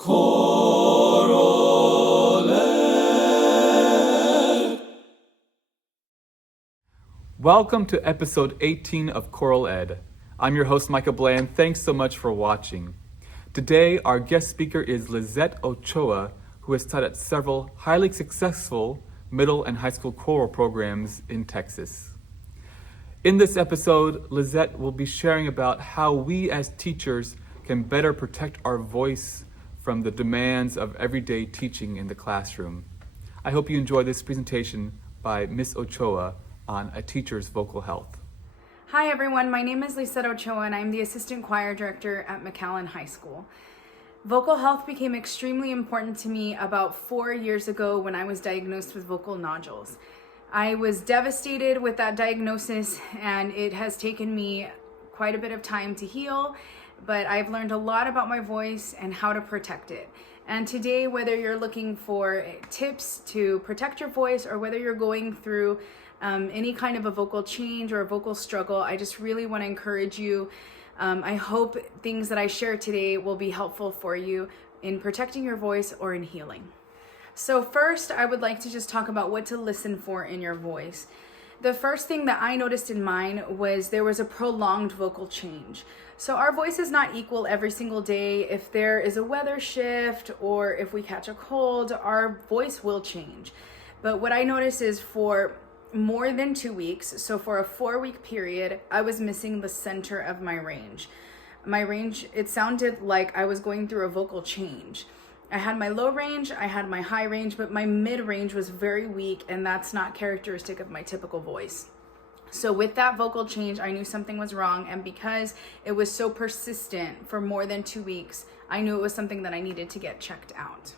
ChoralEd. Welcome to episode 18 of ChoralEd. I'm your host, Micah Bland. Thanks so much for watching. Today, our guest speaker is Lizette Ochoa, who has taught at several highly successful middle and high school choral programs in Texas. In this episode, Lizette will be sharing about how we as teachers can better protect our voice from the demands of everyday teaching in the classroom. I hope you enjoy this presentation by Miss Ochoa on a teacher's vocal health. Hi everyone, my name is Lizette Ochoa and I'm the Assistant Choir Director at McAllen High School. Vocal health became extremely important to me about 4 years ago when I was diagnosed with vocal nodules. I was devastated with that diagnosis and it has taken me quite a bit of time to heal, but I've learned a lot about my voice and how to protect it. And today, whether you're looking for tips to protect your voice or whether you're going through any kind of a vocal change or a vocal struggle, I just really want to encourage you. I hope things that I share today will be helpful for you in protecting your voice or in healing. So first, I would like to just talk about what to listen for in your voice. The first thing that I noticed in mine was there was a prolonged vocal change. So our voice is not equal every single day. If there is a weather shift or if we catch a cold, our voice will change. But what I noticed is for more than 2 weeks, so for a 4-week period, I was missing the center of my range. My range, it sounded like I was going through a vocal change. I had my low range, I had my high range, but my mid range was very weak, and that's not characteristic of my typical voice. So with that vocal change, I knew something was wrong, and because it was so persistent for more than 2 weeks, I knew it was something that I needed to get checked out.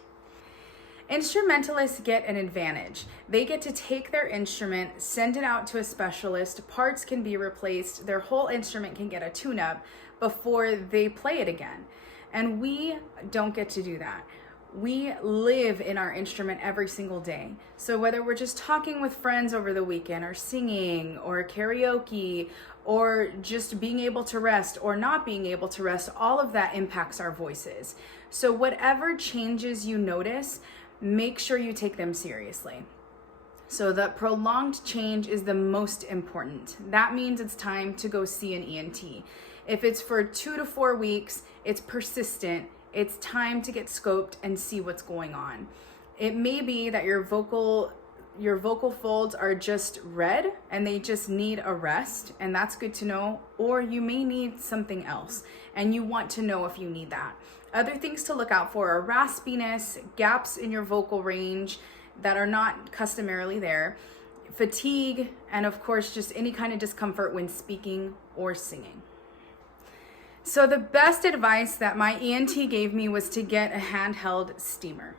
Instrumentalists get an advantage. They get to take their instrument, send it out to a specialist, parts can be replaced, their whole instrument can get a tune-up before they play it again. And we don't get to do that. We live in our instrument every single day. So whether we're just talking with friends over the weekend or singing or karaoke or just being able to rest or not being able to rest, all of that impacts our voices. So whatever changes you notice, make sure you take them seriously. So the prolonged change is the most important. That means it's time to go see an ENT. If it's for 2 to 4 weeks, it's persistent, it's time to get scoped and see what's going on. It may be that your vocal folds are just red and they just need a rest, and that's good to know, or you may need something else and you want to know if you need that. Other things to look out for are raspiness, gaps in your vocal range that are not customarily there, fatigue, and of course just any kind of discomfort when speaking or singing. So the best advice that my ENT gave me was to get a handheld steamer.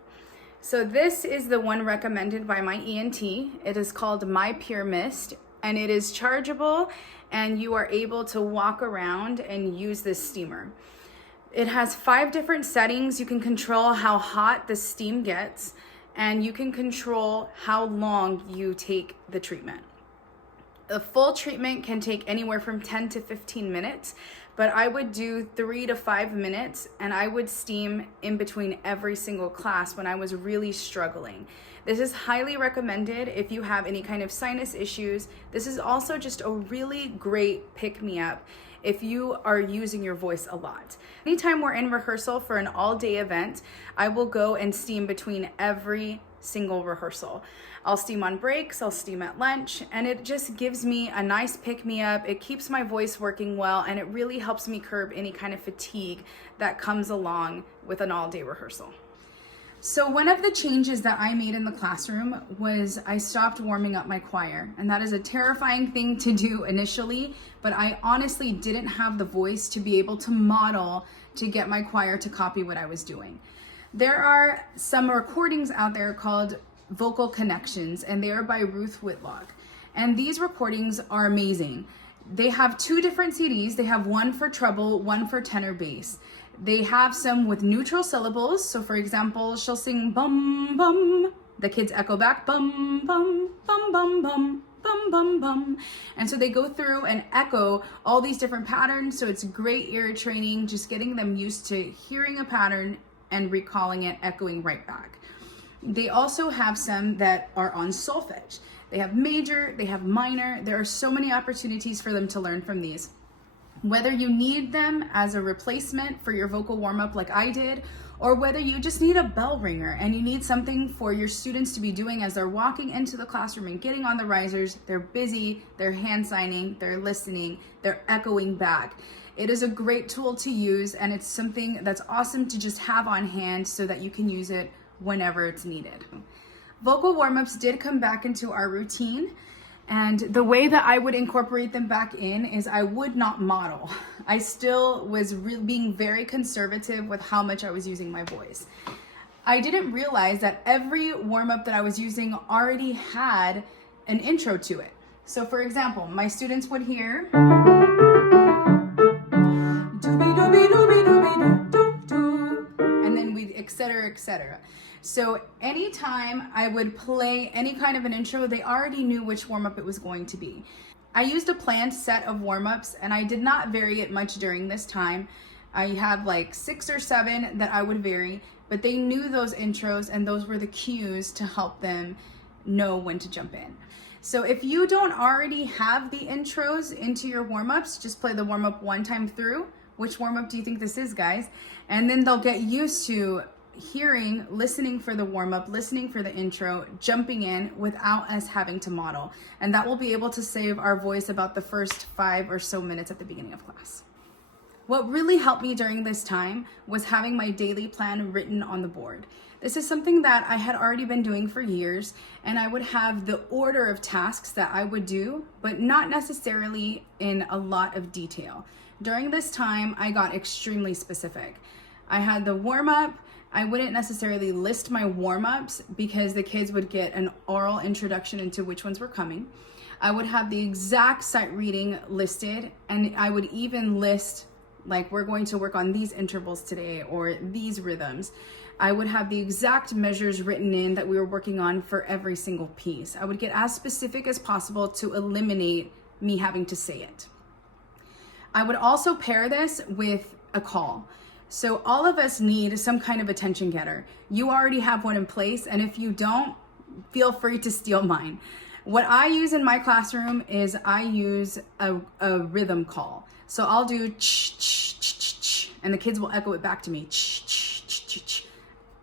So this is the one recommended by my ENT. It is called My Pure Mist, and it is chargeable, and you are able to walk around and use this steamer. It has 5 different settings. You can control how hot the steam gets, and you can control how long you take the treatment. The full treatment can take anywhere from 10 to 15 minutes, but I would do 3 to 5 minutes, and I would steam in between every single class when I was really struggling. This is highly recommended if you have any kind of sinus issues. This is also just a really great pick-me-up if you are using your voice a lot. Anytime we're in rehearsal for an all-day event, I will go and steam between every single rehearsal. I'll steam on breaks, I'll steam at lunch, and it just gives me a nice pick-me-up. It keeps my voice working well, and it really helps me curb any kind of fatigue that comes along with an all-day rehearsal. So one of the changes that I made in the classroom was I stopped warming up my choir, and that is a terrifying thing to do initially, but I honestly didn't have the voice to be able to model to get my choir to copy what I was doing. There are some recordings out there called Vocal Connections, and they are by Ruth Whitlock. And these recordings are amazing. They have 2 different CDs. They have one for treble, one for tenor bass. They have some with neutral syllables. So for example, she'll sing bum bum. The kids echo back bum bum bum bum bum bum bum bum. And so they go through and echo all these different patterns. So it's great ear training, just getting them used to hearing a pattern and recalling it, echoing right back. They also have some that are on solfege. They have major, they have minor. There are so many opportunities for them to learn from these. Whether you need them as a replacement for your vocal warm-up like I did, or whether you just need a bell ringer and you need something for your students to be doing as they're walking into the classroom and getting on the risers, they're busy, they're hand signing, they're listening, they're echoing back. It is a great tool to use, and it's something that's awesome to just have on hand so that you can use it whenever it's needed. Vocal warm-ups did come back into our routine, and the way that I would incorporate them back in is I would not model. I still was being very conservative with how much I was using my voice. I didn't realize that every warm-up that I was using already had an intro to it. So for example, my students would hear and then we'd etc., etc. So anytime I would play any kind of an intro, they already knew which warm-up it was going to be. I used a planned set of warm-ups, and I did not vary it much during this time. I have like 6 or 7 that I would vary, but they knew those intros, and those were the cues to help them know when to jump in. So if you don't already have the intros into your warm-ups, just play the warm-up one time through. Which warm-up do you think this is, guys? And then they'll get used to hearing, listening for the warm-up, listening for the intro, jumping in without us having to model. And that will be able to save our voice about the first 5 or so minutes at the beginning of class. What really helped me during this time was having my daily plan written on the board. This is something that I had already been doing for years, and I would have the order of tasks that I would do, but not necessarily in a lot of detail. During this time, I got extremely specific. I had the warm-up. I wouldn't necessarily list my warm-ups because the kids would get an oral introduction into which ones were coming. I would have the exact sight reading listed, and I would even list, like, we're going to work on these intervals today or these rhythms. I would have the exact measures written in that we were working on for every single piece. I would get as specific as possible to eliminate me having to say it. I would also pair this with a call. So all of us need some kind of attention getter. You already have one in place, and if you don't, feel free to steal mine. What I use in my classroom is I use a rhythm call. So I'll do ch, ch, ch, ch, ch, and the kids will echo it back to me, ch, ch, ch, ch, ch.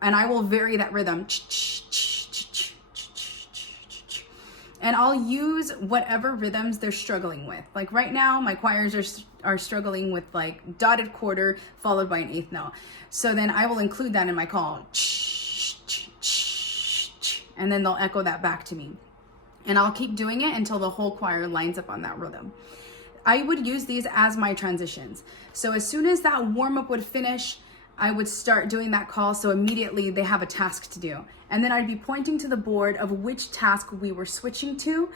And I will vary that rhythm, ch, ch, ch, ch, ch, ch, ch, ch, ch. And I'll use whatever rhythms they're struggling with. Like right now, my choirs are struggling with like dotted quarter followed by an eighth note. So then I will include that in my call, ch, ch, ch, ch, and then they'll echo that back to me. And I'll keep doing it until the whole choir lines up on that rhythm. I would use these as my transitions. So as soon as that warm-up would finish, I would start doing that call, so immediately they have a task to do. And then I'd be pointing to the board of which task we were switching to,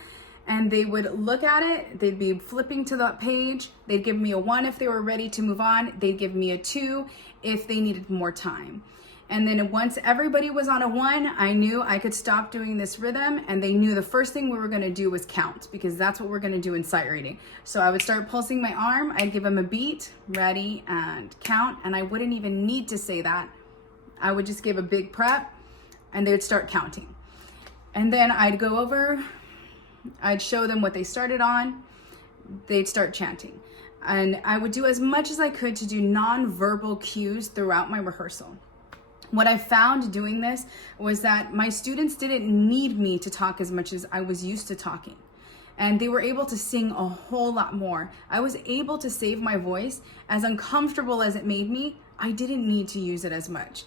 and they would look at it, they'd be flipping to that page, they'd give me a 1 if they were ready to move on, they'd give me a 2 if they needed more time. And then once everybody was on a 1, I knew I could stop doing this rhythm, and they knew the first thing we were gonna do was count, because that's what we're gonna do in sight reading. So I would start pulsing my arm, I'd give them a beat, ready, and count, and I wouldn't even need to say that. I would just give a big prep, and they would start counting. And then I'd go over, I'd show them what they started on, they'd start chanting. And I would do as much as I could to do non-verbal cues throughout my rehearsal. What I found doing this was that my students didn't need me to talk as much as I was used to talking. And they were able to sing a whole lot more. I was able to save my voice. As uncomfortable as it made me, I didn't need to use it as much.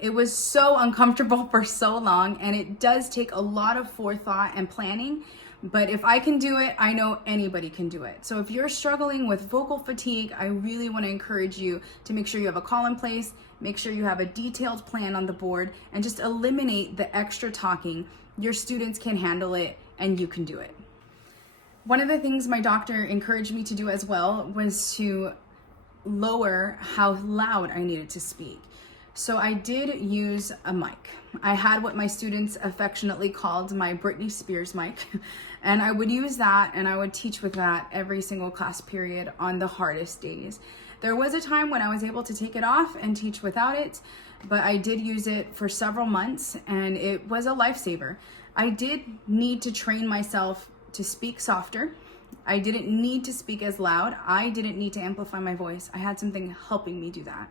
It was so uncomfortable for so long, and it does take a lot of forethought and planning. But if I can do it, I know anybody can do it. So if you're struggling with vocal fatigue, I really want to encourage you to make sure you have a call in place, make sure you have a detailed plan on the board, and just eliminate the extra talking. Your students can handle it, and you can do it. One of the things my doctor encouraged me to do as well was to lower how loud I needed to speak. So I did use a mic. I had what my students affectionately called my Britney Spears mic, and I would use that, and I would teach with that every single class period on the hardest days. There was a time when I was able to take it off and teach without it, but I did use it for several months and it was a lifesaver. I did need to train myself to speak softer. I didn't need to speak as loud. I didn't need to amplify my voice. I had something helping me do that.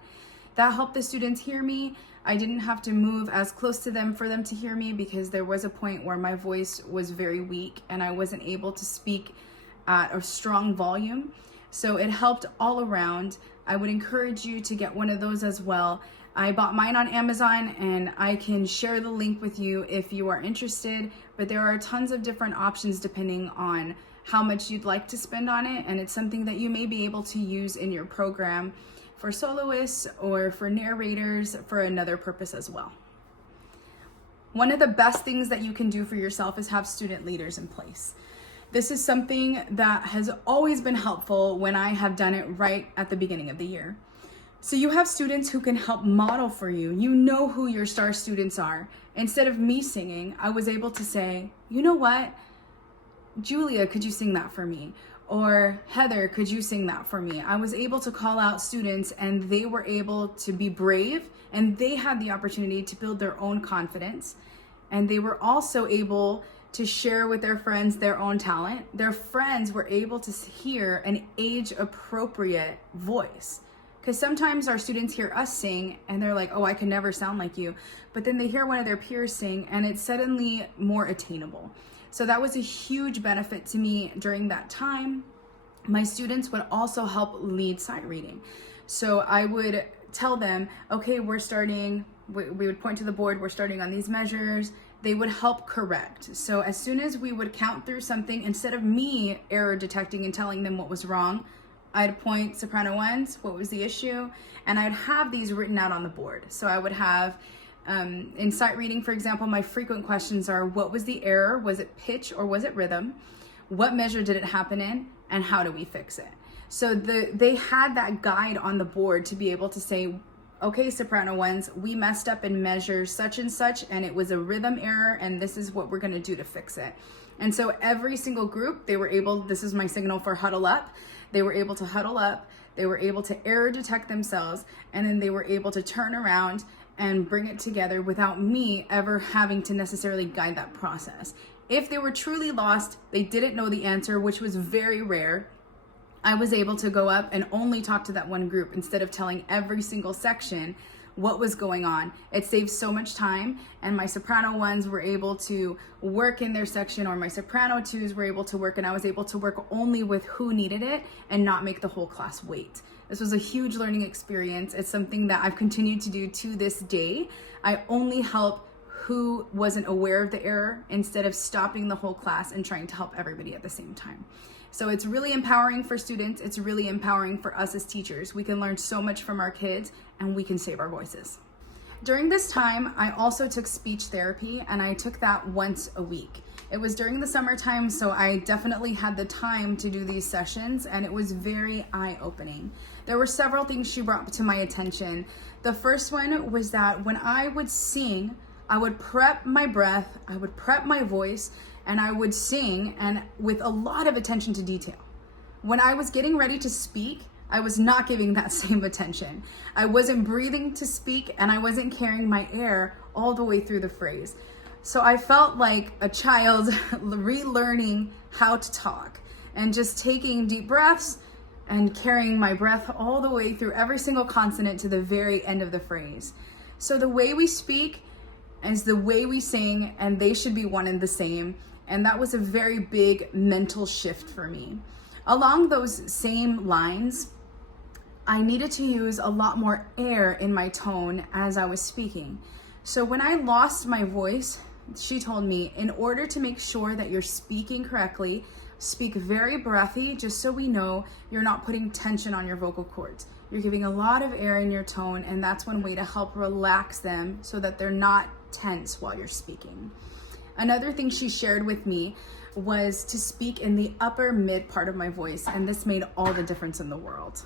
That helped the students hear me. I didn't have to move as close to them for them to hear me, because there was a point where my voice was very weak and I wasn't able to speak at a strong volume. So it helped all around. I would encourage you to get one of those as well. I bought mine on Amazon and I can share the link with you if you are interested, but there are tons of different options depending on how much you'd like to spend on it, and it's something that you may be able to use in your program for soloists or for narrators for another purpose as well. One of the best things that you can do for yourself is have student leaders in place. This is something that has always been helpful when I have done it right at the beginning of the year. So you have students who can help model for you. You know who your star students are. Instead of me singing, I was able to say, you know what? Julia, could you sing that for me? Or Heather, could you sing that for me? I was able to call out students and they were able to be brave, and they had the opportunity to build their own confidence. And they were also able to share with their friends their own talent. Their friends were able to hear an age-appropriate voice. Because sometimes our students hear us sing and they're like, oh, I can never sound like you. But then they hear one of their peers sing and it's suddenly more attainable. So that was a huge benefit to me during that time. My students would also help lead sight reading. So I would tell them, okay, we're starting, we would point to the board, we're starting on these measures. They would help correct. So as soon as we would count through something, instead of me error detecting and telling them what was wrong, I'd point soprano ones, what was the issue? And I'd have these written out on the board. So I would have, in sight reading, for example, my frequent questions are, what was the error? Was it pitch or was it rhythm? What measure did it happen in? And how do we fix it? So they had that guide on the board to be able to say, okay, soprano ones, we messed up in measure such and such, and it was a rhythm error, and this is what we're gonna do to fix it. And so every single group, they were able, this is my signal for huddle up, they were able to huddle up, they were able to error detect themselves, and then they were able to turn around and bring it together without me ever having to necessarily guide that process. If they were truly lost, they didn't know the answer, which was very rare, I was able to go up and only talk to that one group instead of telling every single section what was going on. It saved so much time, and my soprano ones were able to work in their section, or my soprano twos were able to work, and I was able to work only with who needed it and not make the whole class wait. This was a huge learning experience. It's something that I've continued to do to this day. I only help who wasn't aware of the error instead of stopping the whole class and trying to help everybody at the same time. So it's really empowering for students. It's really empowering for us as teachers. We can learn so much from our kids, and we can save our voices. During this time, I also took speech therapy, and I took that once a week. It was during the summertime, so I definitely had the time to do these sessions, and it was very eye-opening. There were several things she brought to my attention. The first one was that when I would sing, I would prep my breath, I would prep my voice, and I would sing, and with a lot of attention to detail. When I was getting ready to speak, I was not giving that same attention. I wasn't breathing to speak, and I wasn't carrying my air all the way through the phrase. So I felt like a child relearning how to talk and just taking deep breaths and carrying my breath all the way through every single consonant to the very end of the phrase. So the way we speak is the way we sing, and they should be one and the same. And that was a very big mental shift for me. Along those same lines, I needed to use a lot more air in my tone as I was speaking. So when I lost my voice, she told me, in order to make sure that you're speaking correctly, speak very breathy, just so we know you're not putting tension on your vocal cords. You're giving a lot of air in your tone, and that's one way to help relax them so that they're not tense while you're speaking. Another thing she shared with me was to speak in the upper mid part of my voice, and this made all the difference in the world.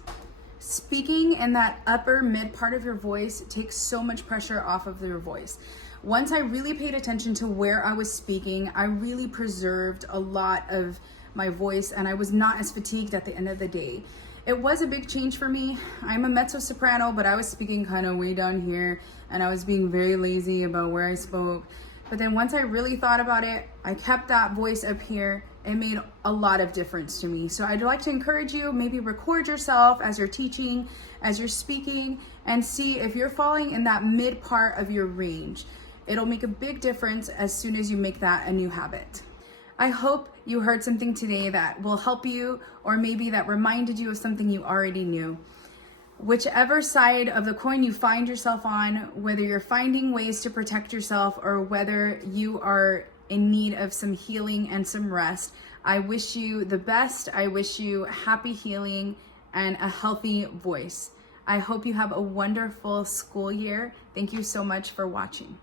Speaking in that upper mid part of your voice takes so much pressure off of your voice. Once I really paid attention to where I was speaking, I really preserved a lot of my voice, and I was not as fatigued at the end of the day. It was a big change for me. I'm a mezzo-soprano, but I was speaking kind of way down here, and I was being very lazy about where I spoke. But then once I really thought about it, I kept that voice up here. It made a lot of difference to me. So I'd like to encourage you, maybe record yourself as you're teaching, as you're speaking, and see if you're falling in that mid part of your range. It'll make a big difference as soon as you make that a new habit. I hope you heard something today that will help you, or maybe that reminded you of something you already knew. Whichever side of the coin you find yourself on, whether you're finding ways to protect yourself or whether you are in need of some healing and some rest, I wish you the best. I wish you happy healing and a healthy voice. I hope you have a wonderful school year. Thank you so much for watching.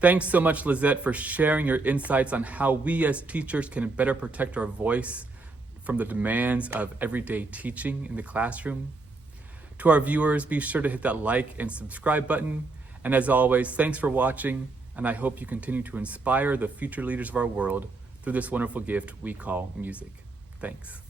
Thanks so much, Lizette, for sharing your insights on how we as teachers can better protect our voice from the demands of everyday teaching in the classroom. To our viewers, be sure to hit that like and subscribe button. And as always, thanks for watching, and I hope you continue to inspire the future leaders of our world through this wonderful gift we call music. Thanks.